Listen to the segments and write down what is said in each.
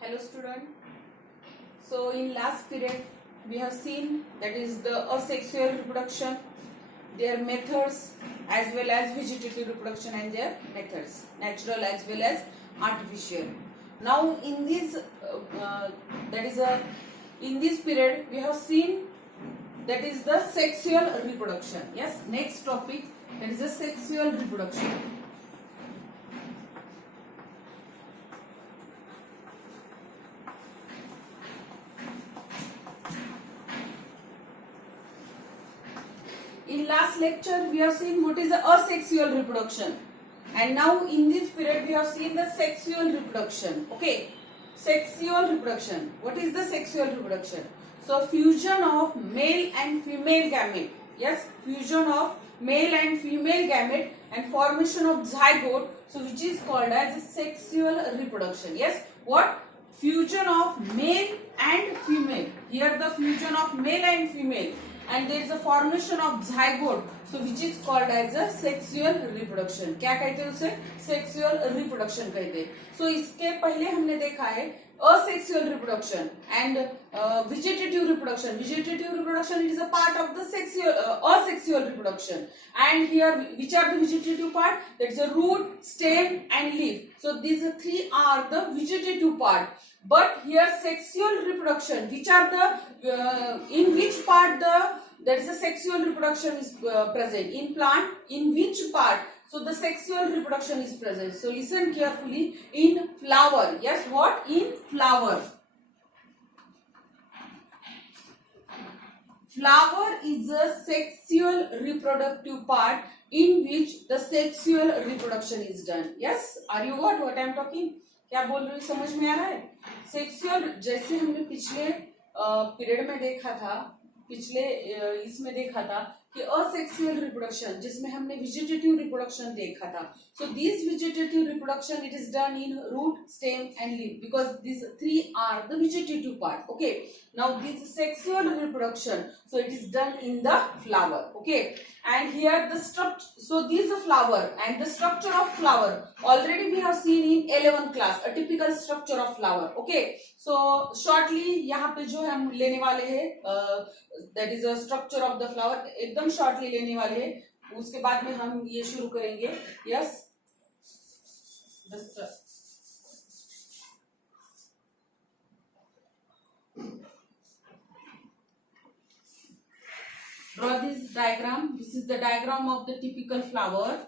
Hello student. So in last period we have seen that is the asexual reproduction, their methods as well as vegetative reproduction and their methods, natural as well as artificial. Now in this in this period we have seen that is the sexual reproduction. Yes, next topic, that is the sexual reproduction. In last lecture we have seen what is the asexual reproduction, and now in this period we have seen the sexual reproduction. Okay, sexual reproduction. What is the sexual reproduction? So fusion of male and female gamete. Yes, fusion of male and female gamete and formation of zygote, so which is called as sexual reproduction. Yes, what? Fusion of male and female. Here the fusion of male and female, and there is a formation of zygote, so which is called as a sexual reproduction. क्या कहते हैं उसे? Sexual reproduction कहते हैं. So इसके पहले हमने देखा है asexual reproduction and vegetative reproduction. Vegetative reproduction, it is a part of the sexual asexual reproduction. And here which are the vegetative part? That is a root, stem and leaf. So these three are the vegetative part. But here sexual reproduction, which are the in which part there is a sexual reproduction is present in plant, in which part? So the sexual reproduction is present. So listen carefully. In flower. Yes, what? In flower. Flower is a sexual reproductive part in which the sexual reproduction is done. Yes, are you got what I am talking? क्या बोल रही हूँ, समझ में आ रहा है? Sexual, जैसे हमने पिछले पीरियड में देखा था, पिछले इसमें देखा था कि असेक्सुअल रिप्रोडक्शन, जिसमें हमने वेजिटेटिव रिप्रोडक्शन देखा था. So this vegetative reproduction it is done in root, stem and leaf, because this three are the vegetative part. Okay, now this sexual reproduction, so it is done in the flower. Okay, and here the structure, so this is a flower and the structure of flower already we have seen in 11th class, a typical structure of flower. Okay, so shortly यहाँ पे जो हम लेने वाले हैं that is a structure of the flower, एकदम shortly लेने वाले हैं, उसके बाद में हम ये शुरू करेंगे. Yes, draw this diagram. This is the diagram of the typical flower.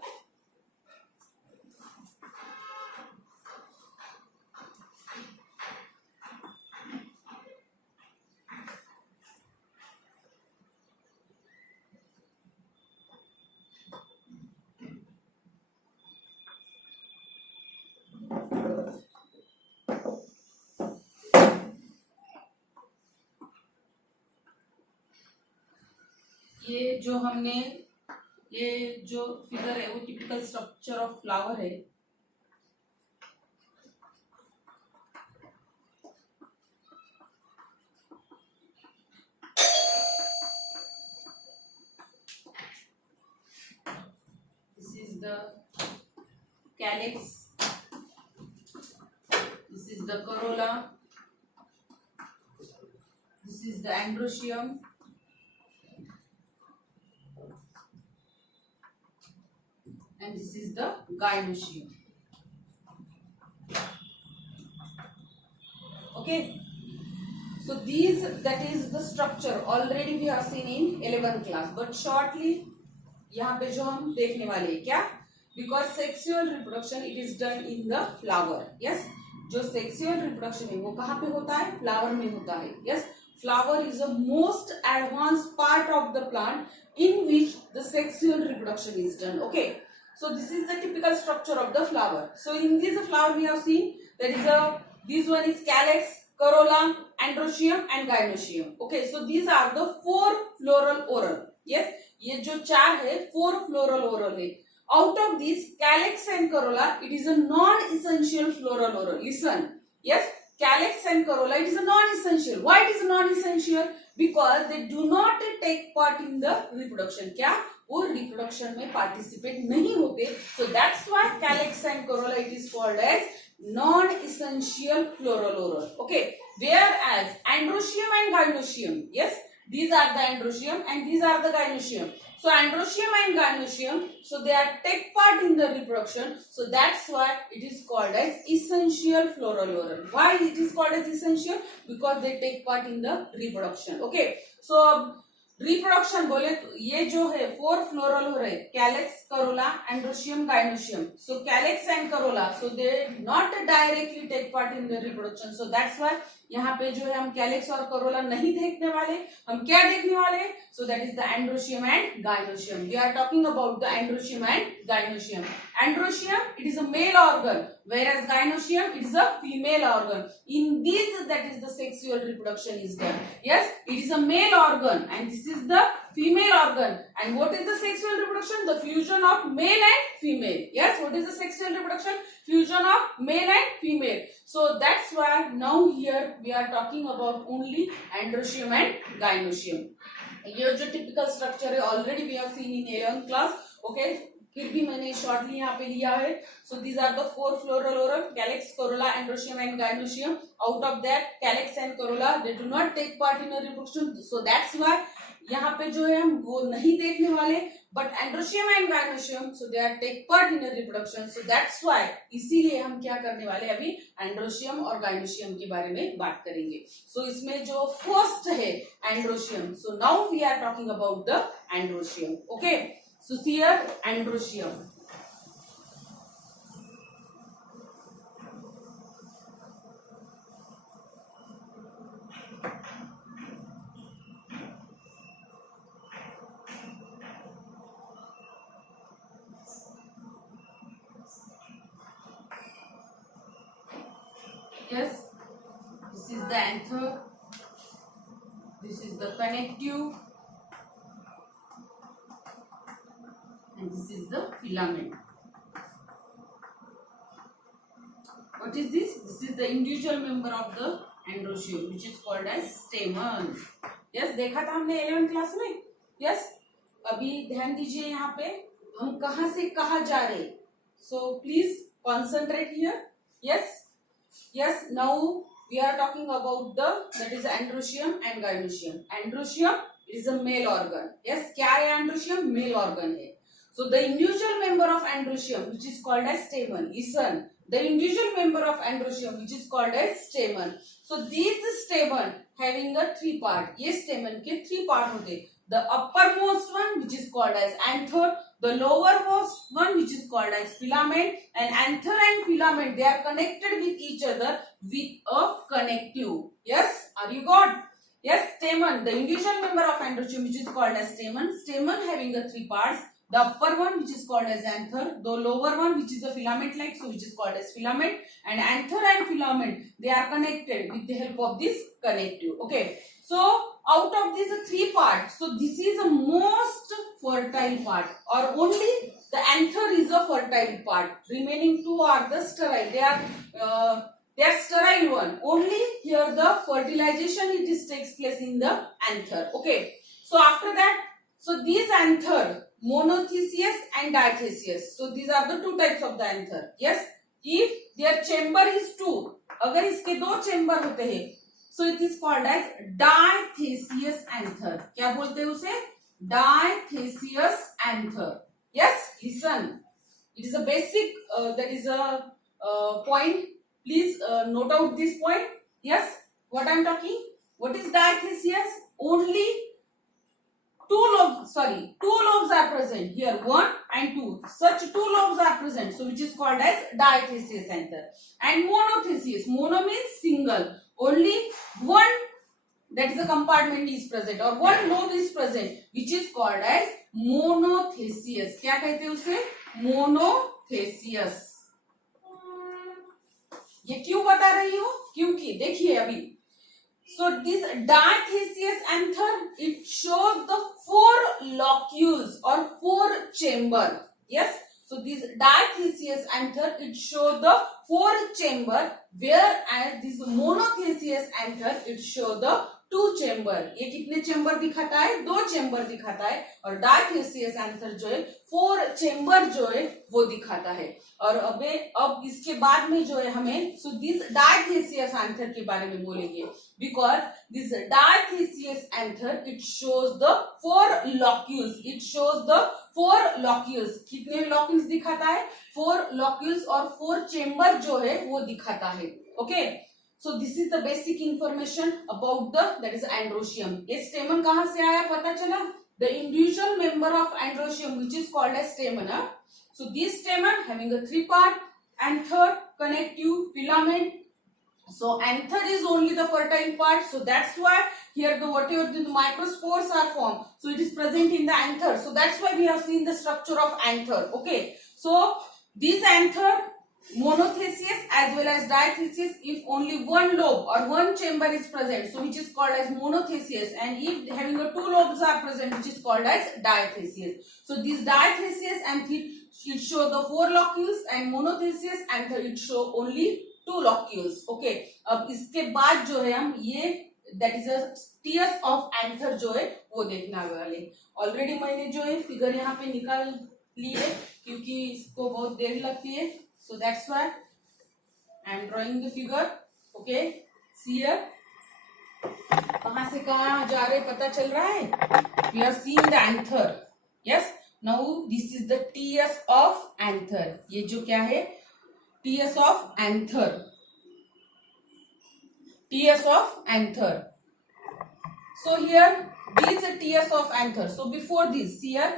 ये जो हमने ये जो फिगर है वो टिपिकल स्ट्रक्चर ऑफ फ्लावर है. This is the calyx, this is the corolla, this is the androecium, and this is the gynoecium. Okay, so these, that is the structure already we have seen in 11th class, but shortly यहाँ पे जो हम देखने वाले हैं क्या, because sexual reproduction it is done in the flower. Yes, जो sexual reproduction है वो कहाँ पे होता है? फ्लावर में होता है. Yes, flower is the most advanced part of the plant in which the sexual reproduction is done. Okay, so this is the typical structure of the flower. So in this flower we have seen there is a, this one is calyx, corolla, androecium and gynoecium. Okay, so these are the four floral oral. Yes, ये जो चार है four floral oral है. Out of these calyx and corolla it is a non-essential floral oral. Listen, yes, calyx and corolla it is a non-essential. Why it is non-essential? Because they do not take part in the reproduction. क्या? वो reproduction में participate नहीं होते. So that's why calyx and corolla it is called as non-essential floral oral. Okay, whereas androecium and gynoecium, yes, these are the androecium and these are the gynoecium. So androecium and gynoecium, so they are take part in the reproduction. So that's why it is called as essential floral oral. Why it is called as essential? Because they take part in the reproduction. Okay, so reproduction बोले तो ये जो है 4 floral हो रहे calyx corolla androecium gynoecium. So calyx and corolla, so they not directly take part in the reproduction. So that's why यहाँ पे जो है हम कैलेक्स और करोला नहीं देखने वाले. हम क्या देखने वाले? So that is the androecium and gynoecium. We are talking about the androecium and gynoecium. Androecium, it is a male organ, whereas gynoecium, it is a female organ. In these, that is the sexual reproduction is done. Yes, it is a male organ and this is the female organ. And what is the sexual reproduction? The fusion of male and female. Yes, what is the sexual reproduction? Fusion of male and female. So that's why now here we are talking about only androecium and gynoecium. ये जो typical structure है already we have seen in 11th class. Okay. फिर भी मैंने shortly यहाँ पे लिया है. So these are the 4 floral whorl, calyx, corolla, androecium and gynoecium. Out of that calyx and corolla they do not take part in reproduction. So that's why यहाँ पे जो है हम वो नहीं देखने वाले. But androecium and gynoecium, so they are take part in reproduction. So that's why इसीलिए हम क्या करने वाले अभी एंड्रोशियम और गाइनोशियम के बारे में बात करेंगे. सो इसमें जो फर्स्ट है androecium. So now we are talking about the androecium. Okay, so here androecium. Yes, this is the anther, this is the connective, and this is the filament. What is this? This is the individual member of the androecium which is called as stamen. Yes, देखा था हमने 11th class में. Yes, अभी ध्यान दीजिए यहाँ पे हम कहाँ से कहाँ जा रहे. So please concentrate here. Yes, yes. Now we are talking about the that is androecium and gynoecium. Androecium is a male organ. Yes, क्या है androecium? Male organ है. So the individual member of androecium which is called as stamen is the individual member of androecium which is called as stamen. So these stamen having a 3 part. ये stamen के 3 part होते. The uppermost one which is called as anther, the lowermost one which is called as filament, and anther and filament they are connected with each other with a connective. Yes, are you got? Yes, stamen, the individual member of androecium which is called as stamen. Stamen having a 3 parts. The upper one which is called as anther, the lower one which is a filament like, so which is called as filament, and anther and filament they are connected with the help of this connective. Okay, so out of these 3 parts, so this is the most fertile part, or only the anther is a fertile part. Remaining 2 are the sterile. They are sterile one. Only here the fertilization it is takes place in the anther. Okay, so after that, so these anther, monothesis and dithesis. So these are the 2 types of the anther. Yes, if their chamber is 2, अगर इसके 2 chamber होते हैं, so it is called as dithesis anther. क्या बोलते हैं उसे? Dithesis anther. Yes, listen. It is a basic. That is a point. Please note out this point. Yes, what I am talking. What is dithesis? Only 2 lobes are present here, 1 and 2. Such 2 lobes are present, so which is called as dithesis anther. And monothesis, mono means single, only one, that is a compartment is present or one lobe is present, which is called as monothesis. क्या कहते हैं उसे? Monothesis. ये क्यों बता रही हूँ? क्योंकि देखिए अभी, so this dithesis anther it shows the 4 locules or 4 chamber. Yes, so this dithesis anther it shows the 4 chamber, whereas this monothesis anther it shows the 2 two chamber, ये कितने चेम्बर दिखाता है? 2 चेम्बर दिखाता है। और डायथेसियस एंथर जो है 4 chamber जो है वो दिखाता है। और अब इसके बाद में जो है हमें सो दिस डायथेसियस एंथर के बारे में बोलेंगे, because this dithecous anther it shows the 4 locules, it shows the 4 locules. कितने लॉक्यूल्स दिखाता है? 4 लॉक्यूल्स और 4 चेम्बर जो है वो दिखाता है। Okay, so this is the basic information about the that is androecium. ये स्टेमन कहां से आया पता चला? The individual member of androecium which is called as stamen. So this stamen having a 3 part, anther, connective, filament. So anther is only the fertile part. So that's why here the whatever the microspores are formed. So it is present in the anther. So that's why we have seen the structure of anther. Okay. So this anther, monothesis as well as diathesis, if only one lobe or one chamber is present, so which is called as monothesis, and if having a 2 lobes are present, which is called as diathesis. So this diathesis and it show the 4 locules, and monothesis and it show only 2 locules. Okay, अब इसके बाद जो है हम ये that is a tears of anther जो है वो देखने वाले। ऑलरेडी मैंने जो है फिगर यहाँ पे निकाल ली है क्योंकि इसको बहुत देर लगती है। So that's why I am drawing the figure. Okay, see here. कहाँ से कहाँ जा रहे पता चल रहा है? We have seen the anther. Yes. Now this is the tears of anther. ये जो क्या है? Tears of anther. Tears of anther. So here these are tears of anther. So before this, here.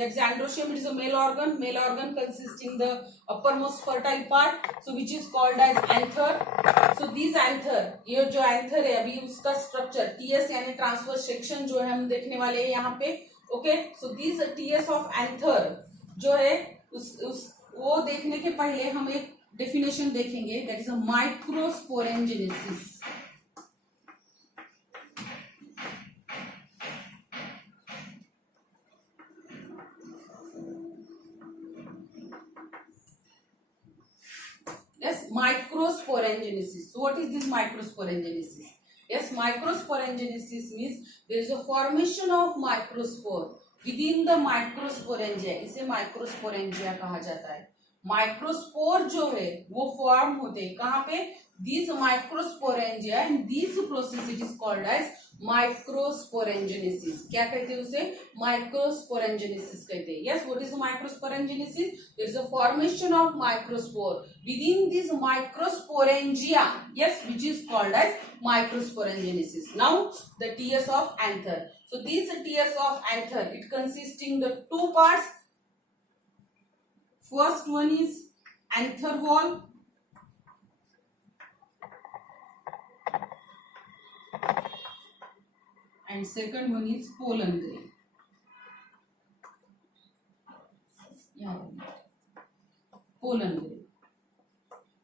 That's androecium. It is a male organ. Male organ consisting the uppermost fertile part. So which is called as anther. So these anther, ये जो anther है अभी उसका structure TS यानी transverse section जो है हम देखने वाले हैं यहाँ पे। Okay. So these TS of anther जो है वो देखने के पहले हम एक definition देखेंगे. That is a microsporangenesis. Yes, microsporangenesis. So what is this microsporangenesis? Yes, microsporangenesis means there is a formation of microspore within the microsporangia. इसे microsporangia कहा जाता है। माइक्रोस्पोर जो है वो फॉर्म होते हैं कहाँ पे? These microsporangia, and this process it is called as microsporangenesis. क्या कहते हैं उसे? Microsporangenesis कहते हैं। Yes, what is microsporangenesis? There is a formation of microspore within this microsporangia. Yes, which is called as microsporangenesis. Now the tears of anther. So these tears of anther, it consisting the 2 parts. First one is anther wall. And second one is pollen grain. Pollen grain.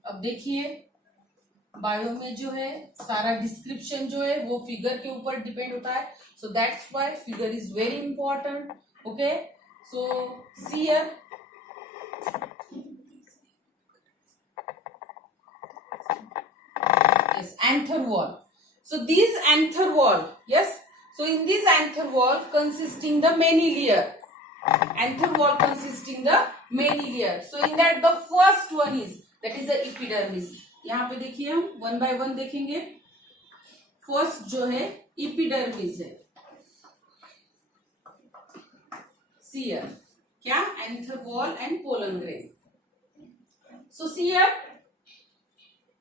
अब देखिए bio में जो है सारा description जो है वो figure के ऊपर डिपेंड होता है। सो that's why figure is very important. Okay, so see here yes, anther wall. So these anther wall, yes. So in this anther wall consisting the many layer. Anther wall consisting the many layer. So in that the first one is that is the epidermis. यहाँ पे देखिए हम 1 by 1 देखेंगे। First जो है epidermis है। See here, क्या? Anther wall and pollen grain. So see here,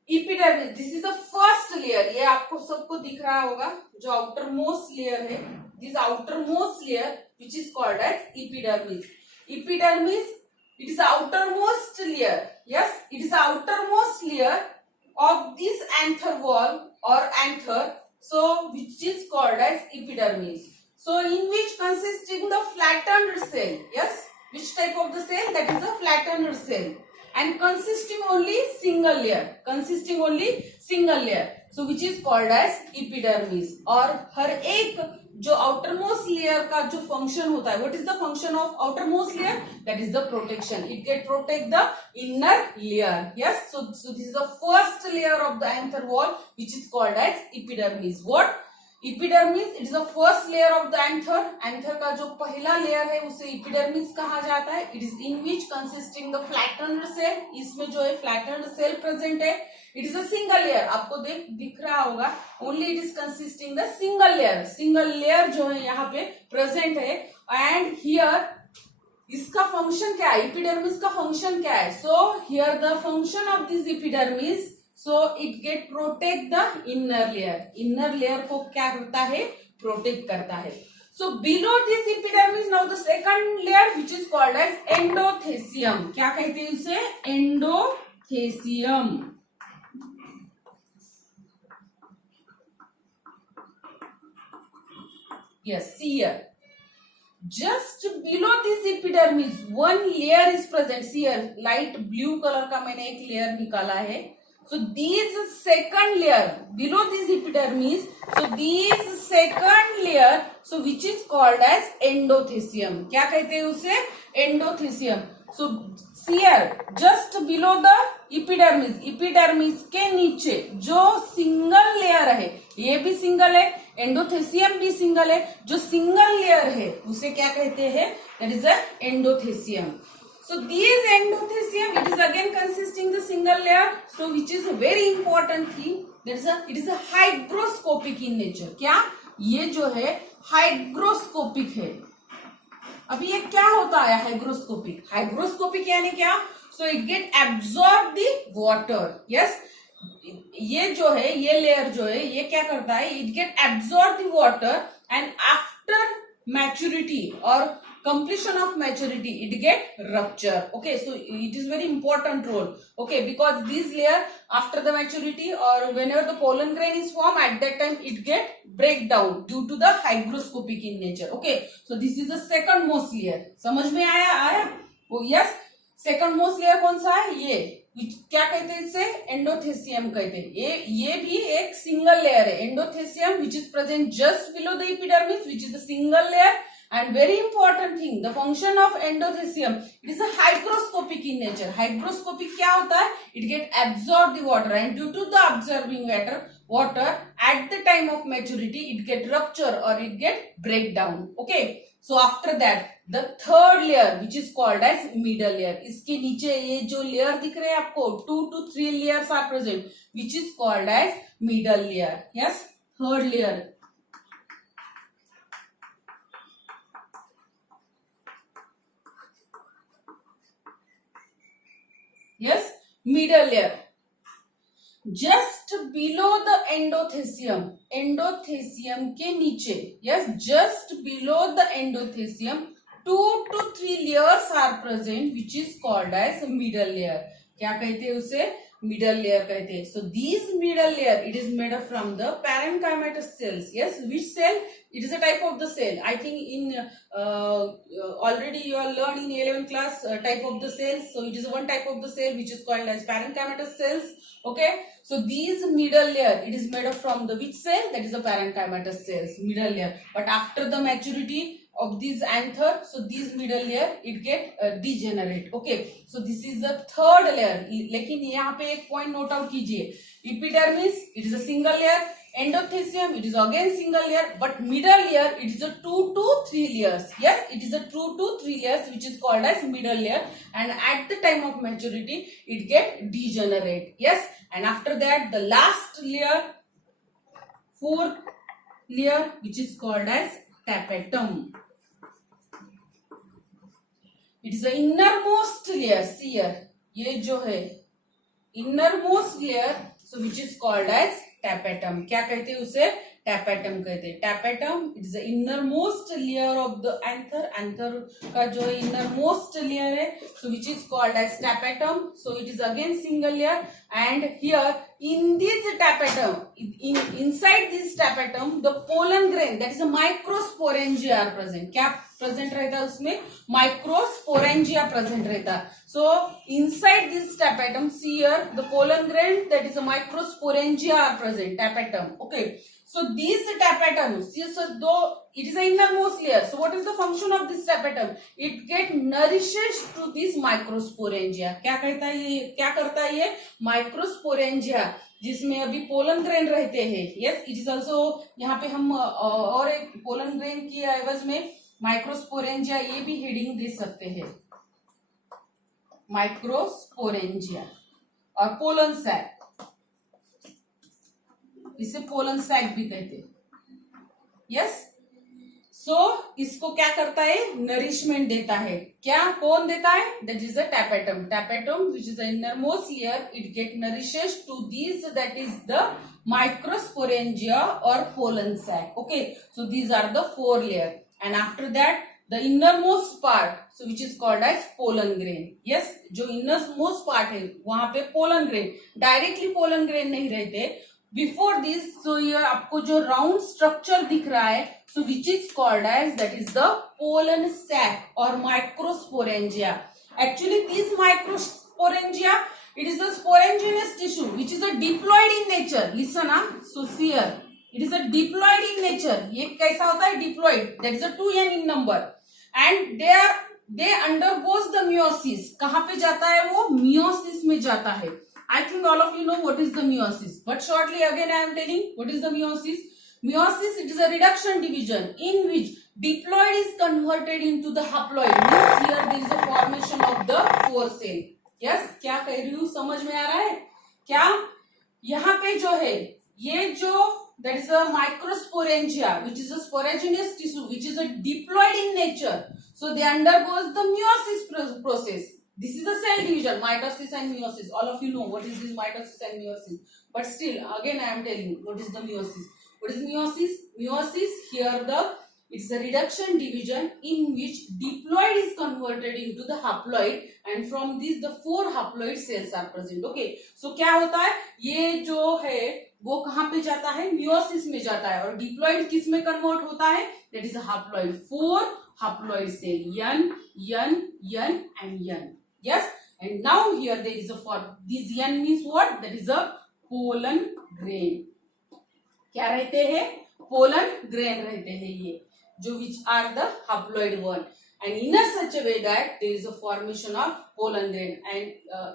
epidermis. This is the first layer. ये आपको सबको दिख रहा होगा जो outer most layer है। This outer most layer which is called as epidermis. Epidermis, it is the outermost layer. Yes, it is the outermost layer of this anther wall or anther. So which is called as epidermis. So in which consisting the flattened cell. Yes, which type of the cell? That is a flattened cell. And consisting only single layer. Consisting only single layer. So which is called as epidermis. और हर एक जो outermost layer का जो function होता है, what is the function of outermost layer? That is the protection. It can protect the inner layer. Yes, so this is the first layer of the anther wall which is called as epidermis. What? Epidermis it is the first layer of the anther. Anther का जो पहला layer है उसे epidermis कहा जाता है. It is in which consisting the flattened cell. इसमें जो है फ्लैटन्ड सेल प्रेजेंट है. It is a single layer. आपको दिख रहा होगा. Only it is consisting the single layer. Single layer जो है यहाँ पे प्रेजेंट है. एंड हियर इसका फंक्शन क्या है, इपिडर्मिस का फंक्शन क्या है. So here the function of this epidermis, so it get protect the inner layer. inner layer को क्या करता है, प्रोटेक्ट करता है. so below this epidermis now the second layer which is called as endothecium. क्या कहते हैं उसे, endothecium. yes, see here, just below this epidermis one layer is present. see here, light blue color का मैंने एक layer निकाला है. So these second layer below this epidermis, so these second layer, so which is called as endothecium. क्या कहते हैं उसे, endothecium. So see here, just below the epidermis, epidermis के नीचे जो सिंगल लेयर है, ये भी सिंगल है, एंडोथेसियम भी सिंगल है. जो सिंगल लेयर है उसे क्या कहते हैं, that is a endothecium. So these endothecium, it is again consisting the single layer. So which is a very important thing. It is a hygroscopic in nature. क्या, ये जो है हाइग्रोस्कोपिक है. अभी ये क्या होता है हाइग्रोस्कोपिक, हाइग्रोस्कोपिक यानी क्या, so it get absorb the water. Yes, ये जो है, ये लेयर जो है, ये क्या करता है, it get absorb the water and after maturity और completion of maturity it get rupture. okay, so it is very important role. okay, because this layer after the maturity or whenever the pollen grain is formed, at that time it get break down due to the hygroscopic in nature. okay, so this is the second most layer. समझ में आया वो. yes, second most layer कौन सा है, ये क्या कहते हैं इसे, एंडोथेसियम कहते हैं. ये भी एक सिंगल लेयर है, endothecium which is present just below the epidermis, which is a single layer. And very important thing, the function of endothecium, it is a hygroscopic in nature. Hygroscopic क्या होता है, it get absorb the water and due to the absorbing water at the time of maturity it get rupture or it get break down. okay, so after that the third layer which is called as middle layer. इसके नीचे ये जो layer दिख रहे हैं आपको, 2 to 3 layers are present which is called as middle layer. yes, third layer. yes, middle layer just below the endothecium. endothecium के नीचे, yes, just below the endothecium 2 to 3 layers are present which is called as middle layer. क्या कहते हैं उसे, middle layer कहते हैं. so these middle layer it is made up from the parenchymatous cells. yes, which cell, it is a type of the cell. I think in already you are learned in 11th class type of the cells. so it is one type of the cell which is called as parenchymatous cells. okay, so these middle layer it is made up from the which cell, that is the parenchymatous cells, middle layer. but after the maturity of these anther, so these middle layer it get degenerate. okay, so this is the third layer. लेकिन यहाँ पे एक point note out कीजिए, epidermis it is a single layer, endothecium it is again single layer, but middle layer it is a 2 to 3 layers. yes, it is a 2 to 3 layers which is called as middle layer, and at the time of maturity it get degenerate. yes, and after that the last layer, fourth layer which is called as tapetum. it is the innermost layer. see here, ये जो है innermost layer, so which is called as tapetum. क्या कहते हैं उसे, tapetum कहते हैं. tapetum it is the innermost layer of the anther. anther का जो है innermost layer है, so which is called as tapetum. so it is again single layer, and here in this tapetum, inside this tapetum the pollen grain, that is a microsporangia are present. क्या present रहता है उसमें, microsporangia present रहता है. सो inside this tapetum, see here the pollen grain, that is a microsporangia are present, tapetum. okay, So these tapetum, so though it is the innermost layer, so what is the function of this tapetum? It get nourishes to this microsporangia. क्या कहता है ये, क्या करता है ये microsporangia, जिसमें अभी पोलन ग्रेन रहते हैं. यस, इट इज ऑल्सो, यहाँ पे हम और एक पोलन ग्रेन की एवज में माइक्रोस्पोरेंजिया ये भी हेडिंग दे सकते हैं, माइक्रोस्पोरेंजिया. और पोलन सैक, इसे पोलन सैक भी कहते हैं. यस, सो इसको क्या करता है, नरिशमेंट देता है. क्या, कौन देता है? That is the tapetum. Tapetum which is the innermost layer, it get nourishes to this, that is the microsporangia और pollen sac. Okay, so these are the 4 layer. And after that the innermost part, so which is called as pollen grain. Yes, जो innermost part है वहां पे pollen grain, directly pollen grain नहीं रहते. Before this, so ये आपको जो round structure दिख रहा है, so which is called as, that is the pollen sac or microsporangia. Actually this microsporangia, it is a sporangious tissue which is a diploid in nature. Listen up, so here it is a diploid in nature. ये कैसा होता है, diploid, that is a 2n in number. And they undergoes the meiosis. कहाँ पे जाता है वो, meiosis में जाता है. I think all of you know what is the meiosis, but shortly again I am telling what is the meiosis. Meiosis, it is a reduction division in which diploid is converted into the haploid. Means here there is a formation of the 4 cell. Yes, क्या कह रही हूँ, समझ में आ रहा है क्या? यहाँ पे जो है ये जो, that is a microsporangia, which is a sporangious tissue, which is a diploid in nature. So they undergoes the meiosis process. This is a cell division, mitosis and meiosis. All of you know what is this mitosis and meiosis. But still, again I am telling you what is the meiosis. What is meiosis? Meiosis, here it's a reduction division in which diploid is converted into the haploid, and from this the 4 haploid cells are present. Okay, so क्या होता है, ये जो है वो कहाँ पे जाता है, मियोसिस में जाता है. और डिप्लॉइड किस में कन्वर्ट होता है, that is haploid. 4 haploid cell, N, N, N and N. Yes, and now here there is a form. This N means what? That is a pollen grain. क्या रहते हैं, pollen grain रहते हैं ये, जो which are the haploid one, and in a such a way that there is a formation of pollen grain. And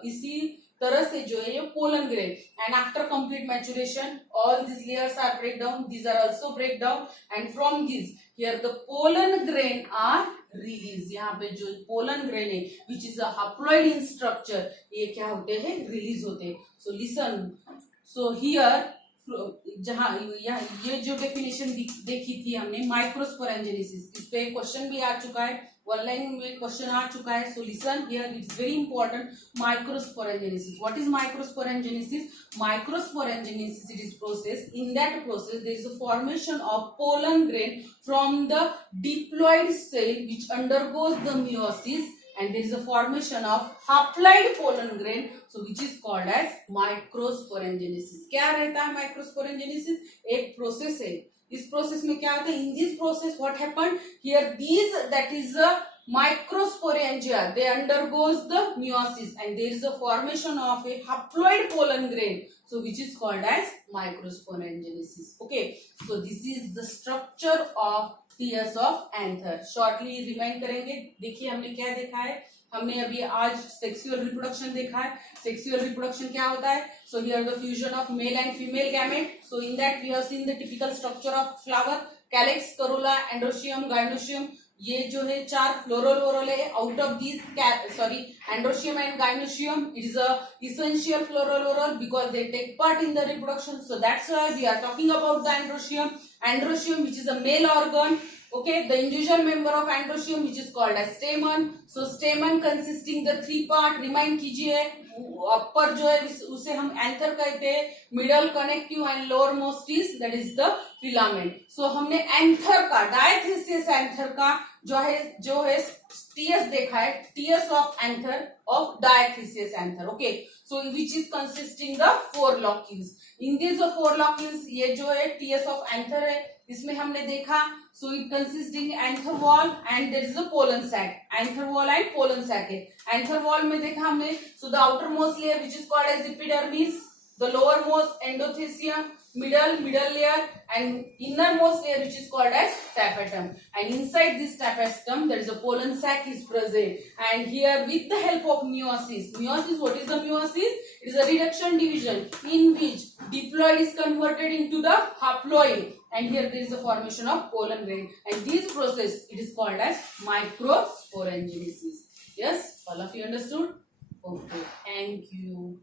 इसी तरह से जो है ये pollen grain, and after complete maturation all this layers are break down, these are also break down, and from this here the pollen grain are release. यहाँ पे जो pollen grain है which is a haploid in structure, ये क्या होते हैं, release होते हैं. सो लिसन, सो हियर जहाँ ये जो डेफिनेशन देखी थी हमने माइक्रोस्पोरेंजेनेसिस, इस पे क्वेश्चन भी आ चुका है, ऑनलाइन में क्वेश्चन आ चुका है. So listen here, it's very important. Microsporangenesis, what is microsporangenesis? Microsporangenesis, it is process. In that process there is a formation of pollen grain from the diploid cell which undergoes the meiosis, and there is a formation of haploid pollen grain, so which is called as microsporangenesis. क्या रहता है माइक्रोस्पोरेंजेनेसिस? एक process है. इस process में क्या होता है, in this process what happened here, these that is a microsporangia, they undergoes the meiosis, and there is a formation of a haploid pollen grain, so which is called as microsporangenesis. Okay, so this is the structure of tears of anther. Shortly remind करेंगे. देखिए हमने क्या देखा है, हमने अभी आज sexual reproduction देखा है. सेक्सुअल रिप्रोडक्शन क्या होता है? So here the fusion of male and female gamete. So in that we have seen the typical structure of flower, calyx, corolla, androecium, gynoecium. ये जो है 4 फ्लोरल वोरल है. Out of this androecium and gynoecium, it is a essential floral whorl because they take part in the reproduction, so that's why we are talking about the androecium. Androecium, which is a male organ. Okay, the individual member of androecium which is called as stamen. So stamen consisting the 3 part, remind कीजिए. अपर जो है उसे हम anther कहते हैं, middle connective and lower most is that is the filament. So हमने anther का, डायथेसियस anther का जो है टीयर्स देखा है, tiers of anther of dithecous anther. Okay, so which is consisting the 4 locules. In this 4 locules, ये जो है टीयर्स ऑफ एंथर है, इसमें हमने देखा. So it consisting anther wall and there is a pollen sac. Anther wall and pollen sac है. Anther wall में देखा हमने, so the outer most layer which is called as epidermis. the lowermost endothecium, middle layer, and innermost layer which is called as tapetum. And inside this tapetum there is a pollen sac is present. And here with the help of meiosis, what is the meiosis? It is a reduction division in which diploid is converted into the haploid, and here there is the formation of pollen grain, and this process it is called as microsporangiasis. Yes, all of you understood? Okay, thank you.